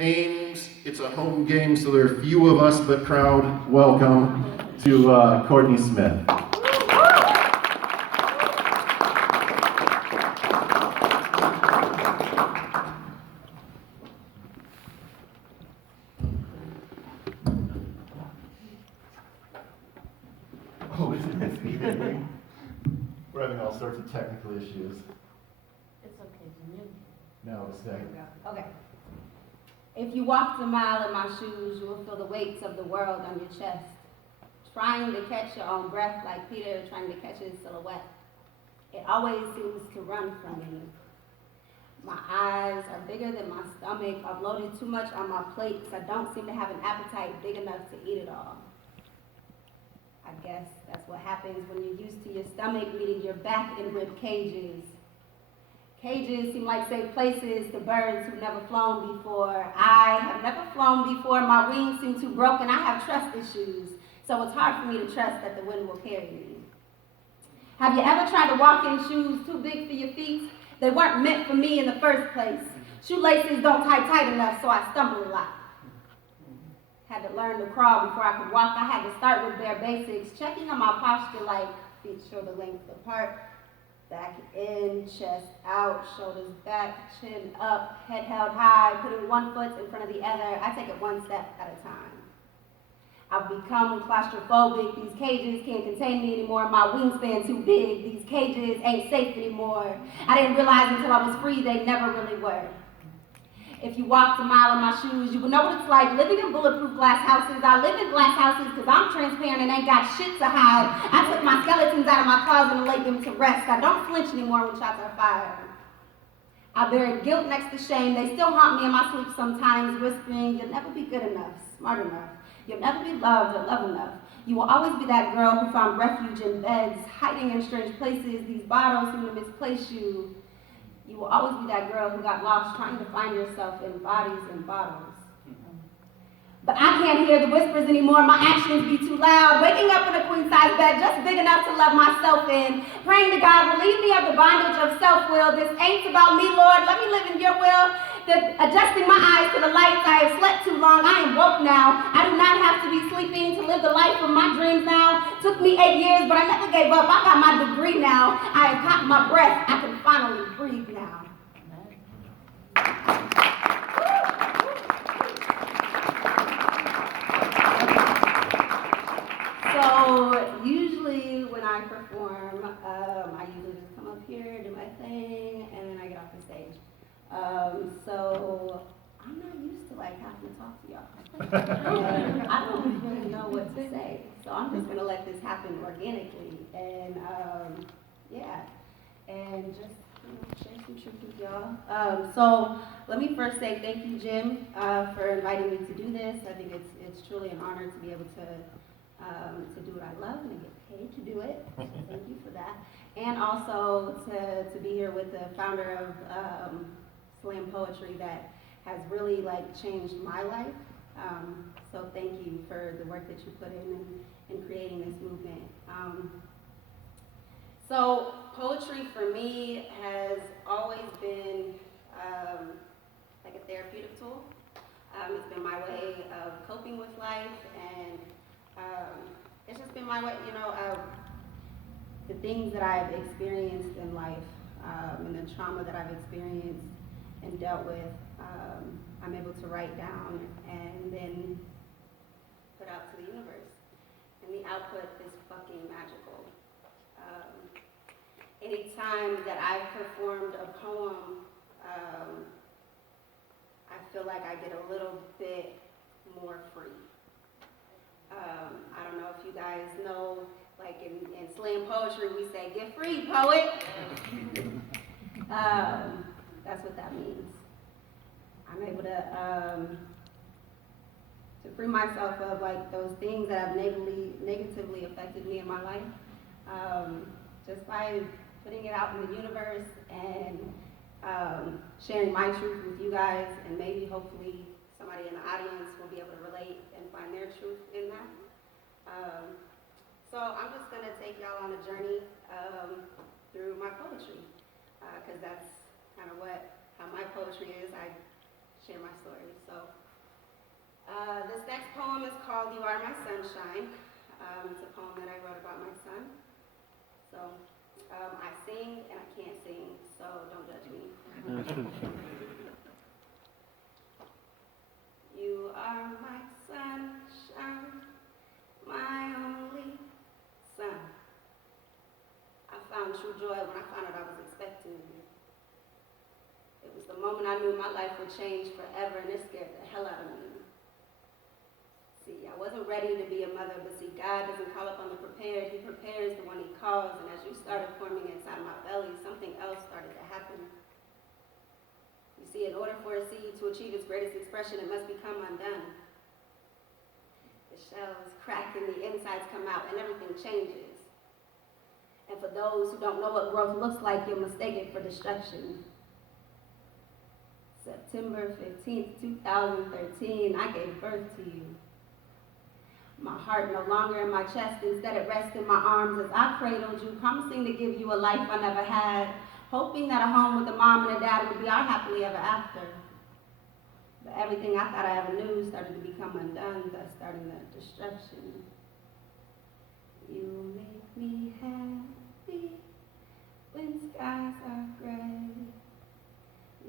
Ames. It's a home game, so there are few of us, but crowd. Welcome to Courtney Smith. Oh, isn't it beginning? We're having all sorts of technical issues. It's okay, Jimmy. No, stay. Okay. If you walked a mile in my shoes, you will feel the weights of the world on your chest. Trying to catch your own breath like Peter trying to catch his silhouette. It always seems to run from me. My eyes are bigger than my stomach. I've loaded too much on my plate because I don't seem to have an appetite big enough to eat it all. I guess that's what happens when you're used to your stomach meeting your back in rib cages. Cages seem like safe places to birds who've never flown before. I have never flown before. My wings seem too broken. I have trust issues, so it's hard for me to trust that the wind will carry me. Have you ever tried to walk in shoes too big for your feet? They weren't meant for me in the first place. Shoelaces don't tie tight enough, so I stumble a lot. Had to learn to crawl before I could walk. I had to start with bare basics, checking on my posture like feet shoulder length apart, back in, chest out, shoulders back, chin up, head held high, putting one foot in front of the other. I take it one step at a time. I've become claustrophobic. These cages can't contain me anymore. My wingspan too big. These cages ain't safe anymore. I didn't realize until I was free they never really were. If you walked a mile in my shoes, you would know what it's like living in bulletproof glass houses. I live in glass houses because I'm transparent and ain't got shit to hide. I took my skeletons out of my closet and laid them to rest. I don't flinch anymore when shots are fired. I buried guilt next to shame. They still haunt me in my sleep sometimes, whispering, you'll never be good enough, smart enough. You'll never be loved or loved enough. You will always be that girl who found refuge in beds, hiding in strange places. These bottles seem to misplace you. You will always be that girl who got lost trying to find yourself in bodies and bottles. But I can't hear the whispers anymore. My actions be too loud. Waking up in a queen-size bed just big enough to love myself in. Praying to God, relieve me of the bondage of self-will. This ain't about me, Lord. Let me live in your will. Adjusting my eyes to the lights. I have slept too long. I am woke now. I do not have to be sleeping to live the life of my dreams now. Took me 8 years, but I never gave up. I got my degree now. I have caught my breath. I can finally breathe now. So usually when I perform, I usually just come up here, do my thing, and then I get off the stage. So I'm not used to like having to talk to y'all. And I don't really know what to say. So I'm just gonna let this happen organically. And yeah, and just share some truth with y'all. So let me first say thank you, Jim, for inviting me to do this. I think it's truly an honor to be able to do what I love and to get paid to do it. So thank you for that. And also to be here with the founder of slam poetry that has really like changed my life. So thank you for the work that you put in creating this movement. So poetry for me has always been like a therapeutic tool. It's been my way of coping with life, and it's just been my way, the things that I've experienced in life and the trauma that I've experienced and dealt with, I'm able to write down and then put out to the universe. And the output is fucking magical. Anytime that I've performed a poem, I feel like I get a little bit more free. I don't know if you guys know, like in slam poetry, we say, get free, poet. That's what that means. I'm able to free myself of like those things that have negatively affected me in my life, just by putting it out in the universe and sharing my truth with you guys, and maybe hopefully somebody in the audience will be able to relate and find their truth in that. So I'm just gonna take y'all on a journey through my poetry, because that's kind of how my poetry is. I share my story. So called You Are My Sunshine. It's a poem that I wrote about my son. So I sing and I can't sing, so don't judge me. You are my sunshine, my only son. I found true joy when I found out I was expecting you. It was the moment I knew my life would change forever, and it scared the hell out of me. See, I wasn't ready to be a mother, but see, God doesn't call upon the prepared. He prepares the one he calls, and as you started forming inside my belly, something else started to happen. You see, in order for a seed to achieve its greatest expression, it must become undone. The shells crack and the insides come out, and everything changes. And for those who don't know what growth looks like, you'll mistake it for destruction. September 15th, 2013, I gave birth to you. My heart no longer in my chest, instead it rests in my arms as I cradled you, promising to give you a life I never had, hoping that a home with a mom and a dad would be our happily ever after. But everything I thought I ever knew started to become undone, thus starting the destruction. You make me happy when skies are gray.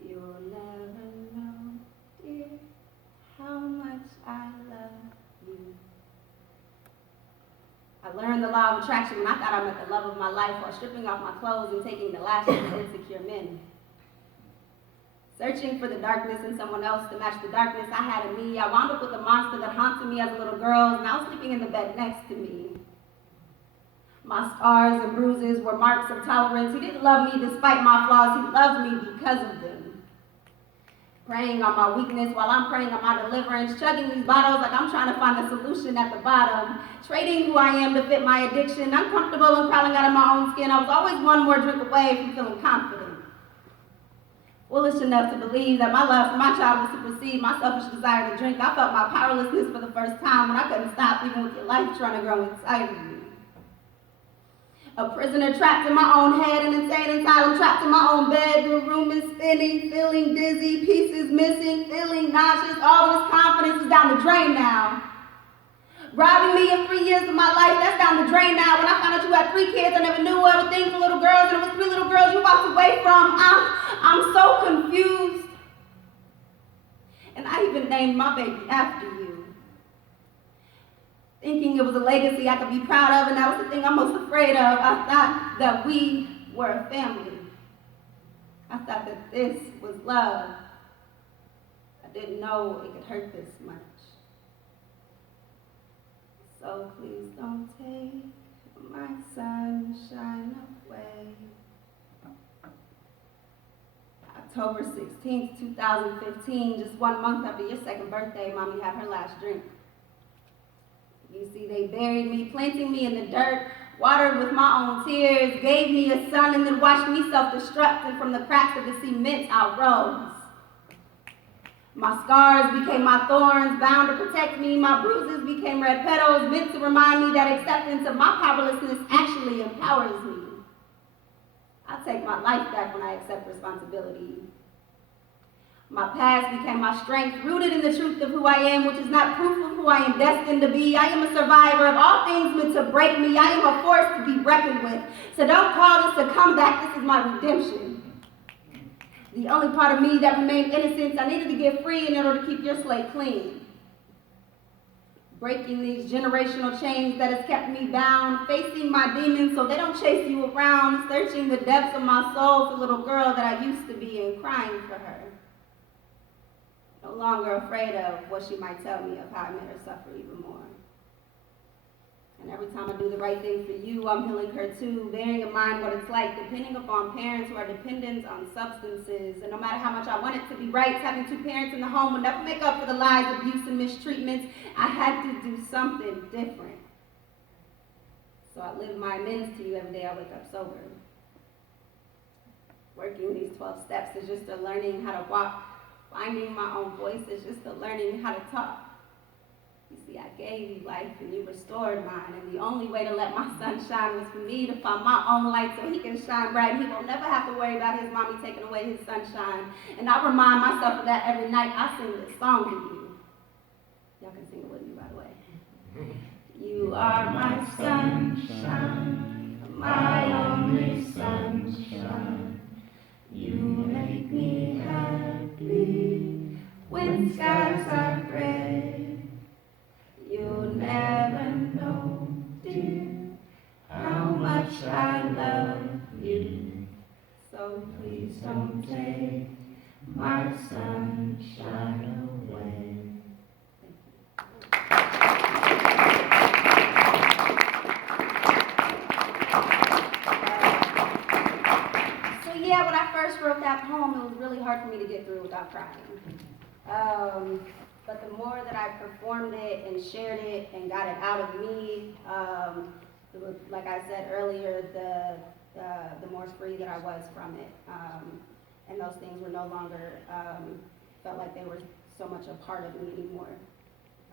You'll never know, dear, how much I love you. I learned the law of attraction when I thought I met the love of my life while stripping off my clothes and taking the lashes of insecure men. Searching for the darkness in someone else to match the darkness I had in me, I wound up with a monster that haunted me as a little girl, and now sleeping in the bed next to me. My scars and bruises were marks of tolerance. He didn't love me despite my flaws. He loved me because of them. Praying on my weakness while I'm praying on my deliverance, chugging these bottles like I'm trying to find a solution at the bottom, trading who I am to fit my addiction, uncomfortable and crawling out of my own skin. I was always one more drink away from feeling confident. Foolish enough to believe that my love for my child would supersede my selfish desire to drink. I felt my powerlessness for the first time when I couldn't stop even with your life trying to grow inside of me. A prisoner trapped in my own head, an insane asylum trapped in my own bed. The room is spinning, feeling dizzy, pieces missing, feeling nauseous. All this confidence is down the drain now. Robbing me of 3 years of my life, that's down the drain now. When I found out you had 3 kids, I never knew I would think for little girls, and it was 3 little girls you walked away from. I'm so confused. And I even named my baby after you. Thinking it was a legacy I could be proud of, and that was the thing I'm most afraid of. I thought that we were a family. I thought that this was love. I didn't know it could hurt this much. So please don't take my sunshine away. October 16th, 2015, just 1 month after your second birthday, Mommy had her last drink. You see, they buried me, planting me in the dirt, watered with my own tears, gave me a son, and then watched me self-destruct, and from the cracks of the cement I rose. My scars became my thorns, bound to protect me. My bruises became red petals, meant to remind me that acceptance of my powerlessness actually empowers me. I take my life back when I accept responsibility. My past became my strength, rooted in the truth of who I am, which is not proof of who I am destined to be. I am a survivor of all things meant to break me. I am a force to be reckoned with. So don't call this a comeback. This is my redemption. The only part of me that remained innocent, I needed to get free in order to keep your slate clean. Breaking these generational chains that has kept me bound, facing my demons so they don't chase you around, searching the depths of my soul for the little girl that I used to be and crying for her. No longer afraid of what she might tell me of how I made her suffer even more. And every time I do the right thing for you, I'm healing her too, bearing in mind what it's like depending upon parents who are dependent on substances. And no matter how much I want it to be right, having 2 parents in the home would never make up for the lies, abuse, and mistreatments. I had to do something different. So I live my amends to you every day I wake up sober. Working these 12 steps is just a learning how to walk. Finding my own voice is just a learning how to talk. You see, I gave you life and you restored mine, and the only way to let my son shine was for me to find my own light so he can shine bright, and he will never have to worry about his mommy taking away his sunshine. And I remind myself of that every night I sing this song to you. Y'all can sing it with me, by the way. You are my sunshine, my only sunshine. You make me happy when skies are gray. You'll never know, dear, how much I love you. So please don't take my sunshine away. So yeah, when I first wrote that poem, it was really hard for me to get through without crying. But the more that I performed it and shared it and got it out of me, it was, like I said earlier, the more free that I was from it. And those things were no longer, felt like they were so much a part of me anymore.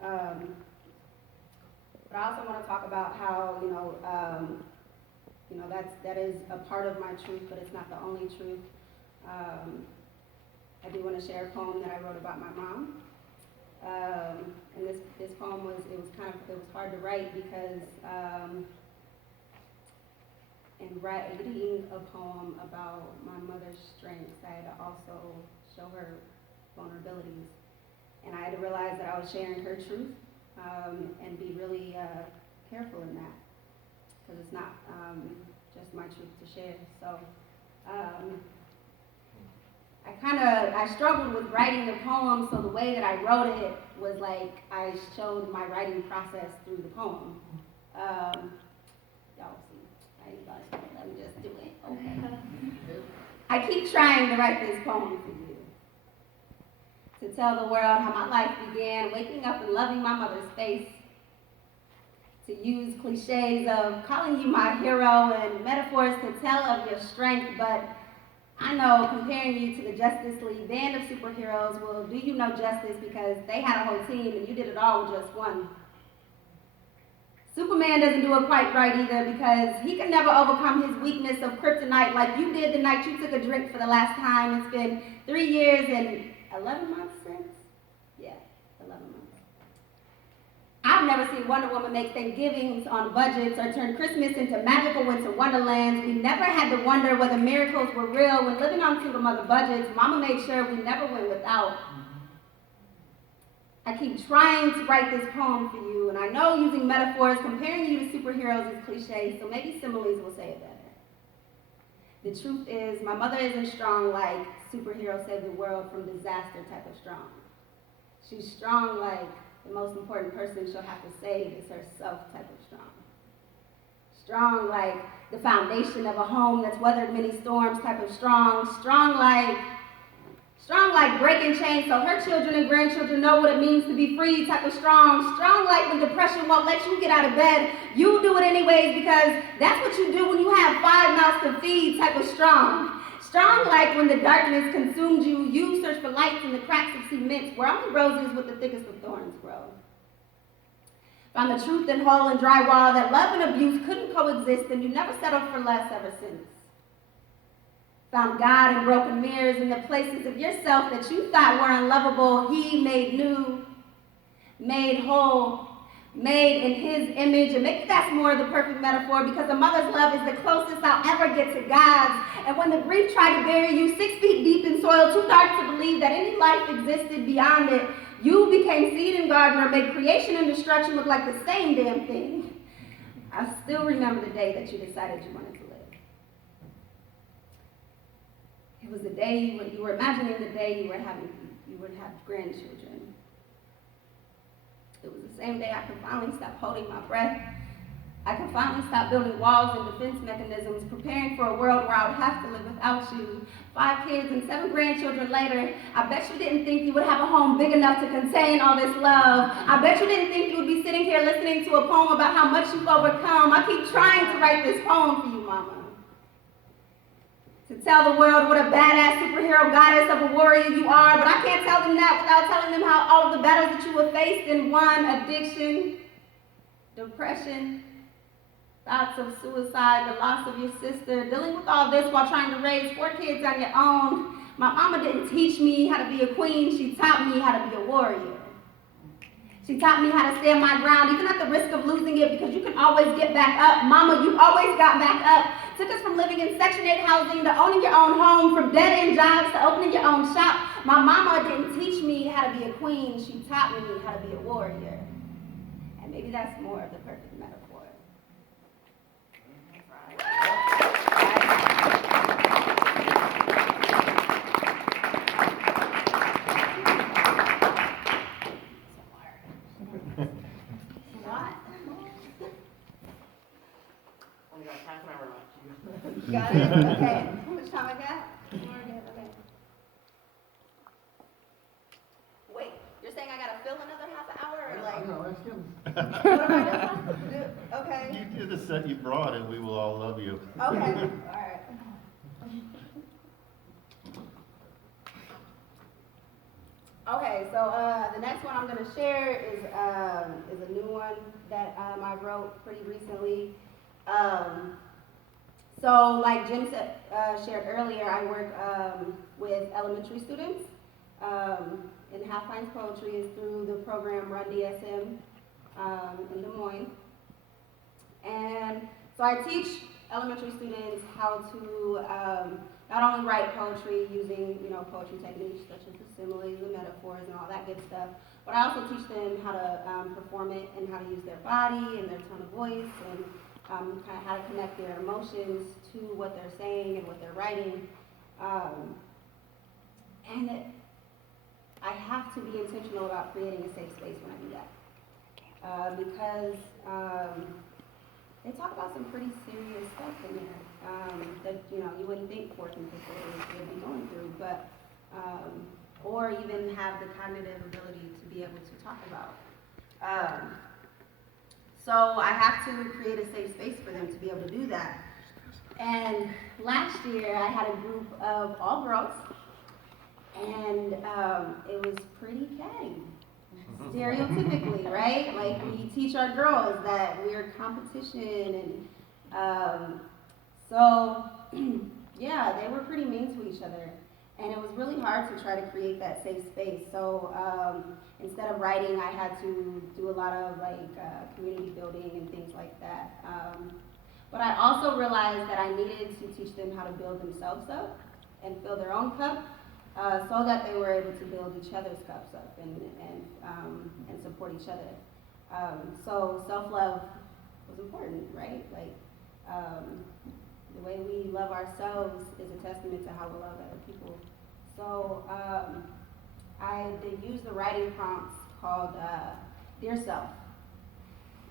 But I also want to talk about how, that is a part of my truth, but it's not the only truth. I do want to share a poem that I wrote about my mom. And this poem was hard to write because in writing a poem about my mother's strengths, I had to also show her vulnerabilities. And I had to realize that I was sharing her truth and be really careful in that, because it's not just my truth to share. So I struggled with writing the poem, so the way that I wrote it was like I showed my writing process through the poem. Y'all see, let me just do it. Okay. I keep trying to write this poem for you, to tell the world how my life began, waking up and loving my mother's face, to use cliches of calling you my hero and metaphors to tell of your strength, but I know comparing you to the Justice League band of superheroes will do you no justice, because they had a whole team and you did it all with just one. Superman doesn't do it quite right either, because he can never overcome his weakness of kryptonite like you did the night you took a drink for the last time. It's been 3 years and 11 months since? Yeah, 11 months. I've never seen Wonder Woman make Thanksgivings on budgets or turn Christmas into magical winter wonderlands. We never had to wonder whether miracles were real. When living on single mother budgets, Mama made sure we never went without. I keep trying to write this poem for you, and I know using metaphors, comparing you to superheroes is cliche, so maybe similes will say it better. The truth is, my mother isn't strong like superhero save the world from disaster type of strong. She's strong like the most important person she'll have to save is herself type of strong. Strong like the foundation of a home that's weathered many storms type of strong. Strong like breaking chains so her children and grandchildren know what it means to be free type of strong. Strong like when depression won't let you get out of bed, you do it anyways because that's what you do when you have 5 mouths to feed type of strong. Strong like when the darkness consumed you, you search for lights in the cracks of cement where only roses with the thickest of thorns grow. Found the truth in hole and drywall that love and abuse couldn't coexist, and you never settled for less ever since. Found God in broken mirrors in the places of yourself that you thought were unlovable. He made new, made whole, made in his image. And maybe that's more the perfect metaphor, because a mother's love is the closest I'll ever get to God's. And when the grief tried to bury you 6 feet deep in soil, too dark to believe that any life existed beyond it, you became seed and gardener, made creation and destruction look like the same damn thing. I still remember the day that you decided you wanted to live. It was the day when you were imagining the day you would have grandchildren. It was the same day I could finally stop holding my breath. I could finally stop building walls and defense mechanisms, preparing for a world where I would have to live without you. 5 kids and 7 grandchildren later, I bet you didn't think you would have a home big enough to contain all this love. I bet you didn't think you would be sitting here listening to a poem about how much you've overcome. I keep trying to write this poem for you, Mama. To tell the world what a badass superhero goddess of a warrior you are, but I can't tell them that without telling them how all of the battles that you have faced in one: addiction, depression, thoughts of suicide, the loss of your sister, dealing with all this while trying to raise 4 kids on your own. My mama didn't teach me how to be a queen, she taught me how to be a warrior. She taught me how to stand my ground, even at the risk of losing it, because you can always get back up. Mama, you always got back up. Took us from living in Section 8 housing to owning your own home, from dead-end jobs to opening your own shop. My mama didn't teach me how to be a queen. She taught me how to be a warrior. And maybe that's more of the perfect metaphor. Only got half an hour left. Got it? Okay. How much time I got? Okay. Wait, you're saying I gotta fill another half an hour, or like? No, that's him. What am I supposed to do? Okay. You do the set you brought and we will all love you. Okay. All right. Okay, so the next one I'm going to share is a new one that I wrote pretty recently. So like Jim shared earlier, I work with elementary students. And Half Pines Poetry is through the program Run DSM in Des Moines. And so I teach elementary students how to not only write poetry using, poetry techniques such as the similes, the metaphors, and all that good stuff, but I also teach them how to perform it and how to use their body and their tone of voice and kind of how to connect their emotions to what they're saying and what they're writing. I have to be intentional about creating a safe space when I do that. Because they talk about some pretty serious stuff in there that you wouldn't think 14th graders would be going through, but or even have the cognitive ability to be able to talk about. So I have to create a safe space for them to be able to do that. And last year I had a group of all girls, and it was pretty catty. Stereotypically, right? Like we teach our girls that we're competition, and so yeah, they were pretty mean to each other, and it was really hard to try to create that safe space. So instead of writing, I had to do a lot of community building and things like that. But I also realized that I needed to teach them how to build themselves up and fill their own cup. So that they were able to build each other's cups up and support each other. So self-love was important, right? The way we love ourselves is a testament to how we love other people. So they used the writing prompts called Dear Self.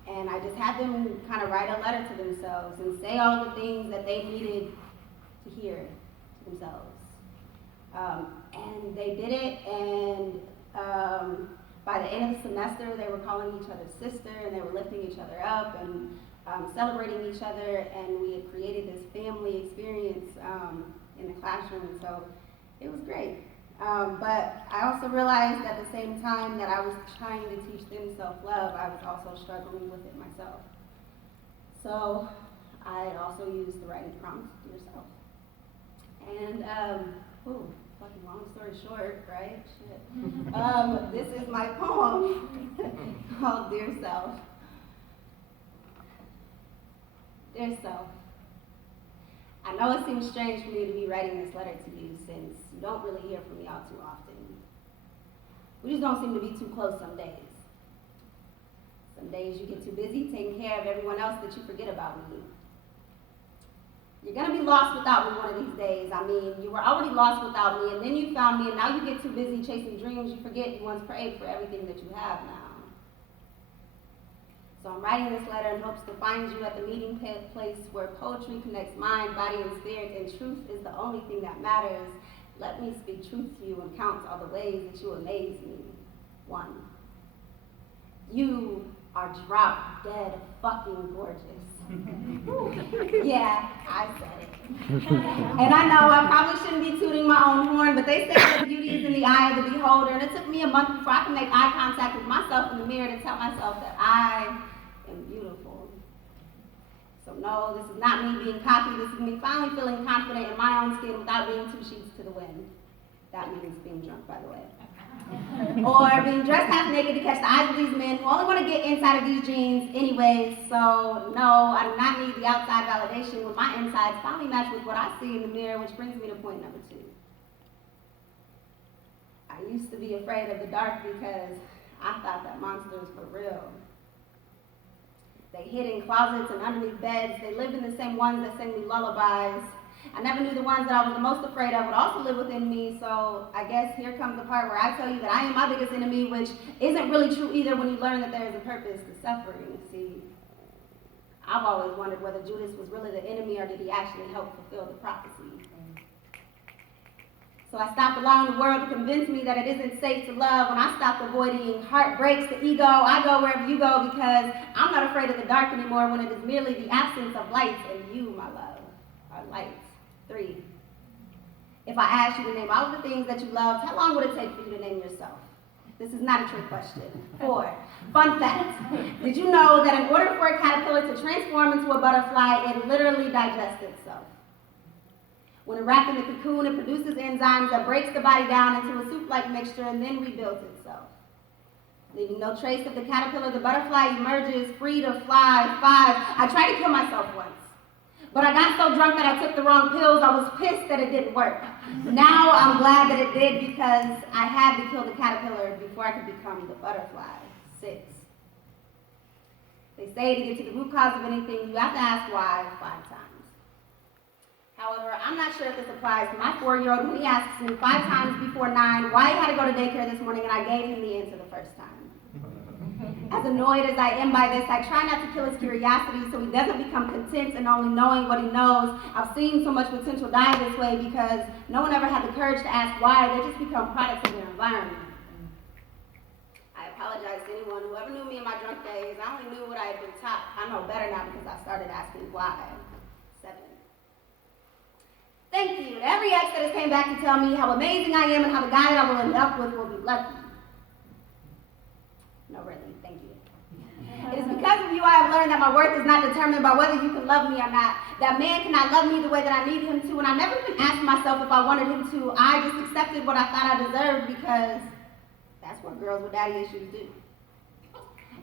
And I just had them kind of write a letter to themselves and say all the things that they needed to hear to themselves. And they did it, and by the end of the semester, they were calling each other sister, and they were lifting each other up, and celebrating each other, and we had created this family experience in the classroom, and so it was great. But I also realized at the same time that I was trying to teach them self-love, I was also struggling with it myself. So I also used the writing prompt, Dear Self. And fucking long story short, right? Shit. This is my poem called Dear Self. Dear Self, I know it seems strange for me to be writing this letter to you since you don't really hear from me all too often. We just don't seem to be too close some days. Some days you get too busy taking care of everyone else that you forget about me. You're going to be lost without me one of these days. I mean, you were already lost without me, and then you found me, and now you get too busy chasing dreams. You forget you once prayed for everything that you have now. So I'm writing this letter in hopes to find you at the meeting place where poetry connects mind, body, and spirit, and truth is the only thing that matters. Let me speak truth to you and count all the ways that you amaze me. 1. You are drop dead fucking gorgeous. Yeah, I said it. And I know I probably shouldn't be tooting my own horn, but they say that beauty is in the eye of the beholder, and it took me a month before I could make eye contact with myself in the mirror to tell myself that I am beautiful. So no, this is not me being cocky. This is me finally feeling confident in my own skin without being 2 sheets to the wind. That means being drunk, by the way. Or being dressed half naked to catch the eyes of these men who only want to get inside of these jeans anyways. So no, I do not need the outside validation when my insides finally match with what I see in the mirror, which brings me to point number 2. I used to be afraid of the dark because I thought that monsters were real. They hid in closets and underneath beds. They lived in the same ones that sang me lullabies. I never knew the ones that I was the most afraid of would also live within me, so I guess here comes the part where I tell you that I am my biggest enemy, which isn't really true either when you learn that there is a purpose to suffering. See, I've always wondered whether Judas was really the enemy or did he actually help fulfill the prophecy. So I stopped allowing the world to convince me that it isn't safe to love. When I stopped avoiding heartbreaks, the ego, I go wherever you go because I'm not afraid of the dark anymore when it is merely the absence of lights, and you, my love, are lights. 3. If I asked you to name all of the things that you loved, how long would it take for you to name yourself? This is not a trick question. 4. Fun fact. Did you know that in order for a caterpillar to transform into a butterfly, it literally digests itself? When it wrapped in the cocoon, it produces enzymes that breaks the body down into a soup-like mixture and then rebuilds itself. Leaving no trace of the caterpillar, the butterfly emerges free to fly. 5. I tried to kill myself once. But I got so drunk that I took the wrong pills. I was pissed that it didn't work. Now I'm glad that it did because I had to kill the caterpillar before I could become the butterfly. 6. They say to get to the root cause of anything, you have to ask why 5 times. However, I'm not sure if this applies to my 4-year-old when he asks me 5 times before 9 why he had to go to daycare this morning, and I gave him the answer the first time. As annoyed as I am by this, I try not to kill his curiosity so he doesn't become content in only knowing what he knows. I've seen so much potential die this way because no one ever had the courage to ask why. They just become products of their environment. I apologize to anyone who ever knew me in my drunk days. I only knew what I had been taught. I know better now because I started asking why. 7. Thank you to every ex that has came back to tell me how amazing I am and how the guy that I will end up with will be lucky. No, really, thank you. It is because of you I have learned that my worth is not determined by whether you can love me or not. That man cannot love me the way that I need him to, and I never even asked myself if I wanted him to. I just accepted what I thought I deserved because that's what girls with daddy issues do.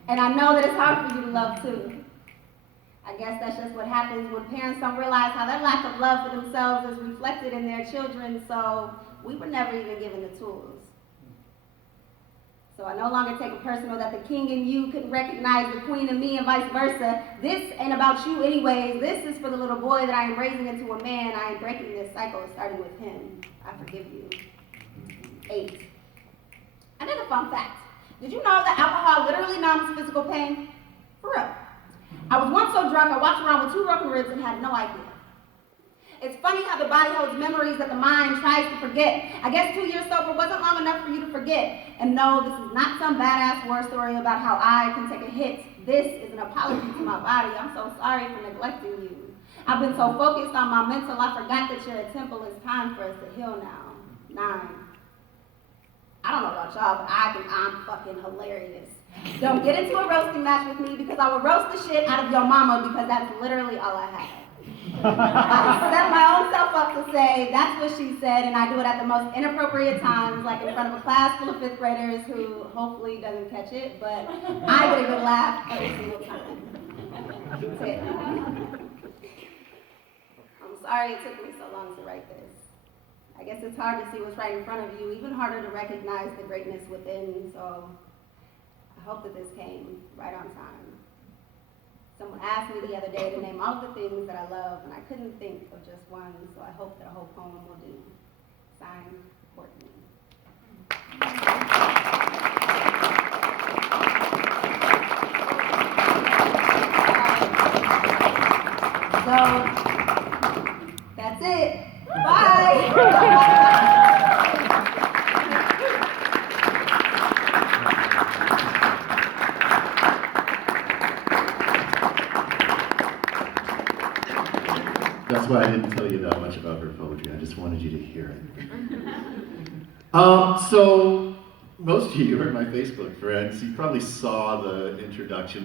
And I know that it's hard for you to love too. I guess that's just what happens when parents don't realize how their lack of love for themselves is reflected in their children, so we were never even given the tools. So I no longer take it personal that the king in you couldn't recognize the queen in me and vice versa. This ain't about you anyways. This is for the little boy that I am raising into a man. I am breaking this cycle starting with him. I forgive you. 8. Another fun fact. Did you know that alcohol literally numbs physical pain? For real. I was once so drunk I walked around with 2 broken ribs and had no idea. It's funny how the body holds memories that the mind tries to forget. I guess 2 years sober wasn't long enough for you to forget. And no, this is not some badass war story about how I can take a hit. This is an apology to my body. I'm so sorry for neglecting you. I've been so focused on my mental, I forgot that you're a temple. It's time for us to heal now. 9. I don't know about y'all, but I think I'm fucking hilarious. Don't get into a roasting match with me because I will roast the shit out of your mama because that's literally all I have. I set my own self up to say, that's what she said, and I do it at the most inappropriate times, like in front of a class full of 5th graders who hopefully doesn't catch it, but I get a good laugh every single time. 10. I'm sorry it took me so long to write this. I guess it's hard to see what's right in front of you, even harder to recognize the greatness within, so I hope that this came right on time. Someone asked me the other day to name all of the things that I love, and I couldn't think of just one, so I hope that a whole poem will do. Signed, Courtney. So, that's it. Bye! That's why I didn't tell you that much about her poetry. I just wanted you to hear it. So most of you are my Facebook friends. You probably saw the introduction.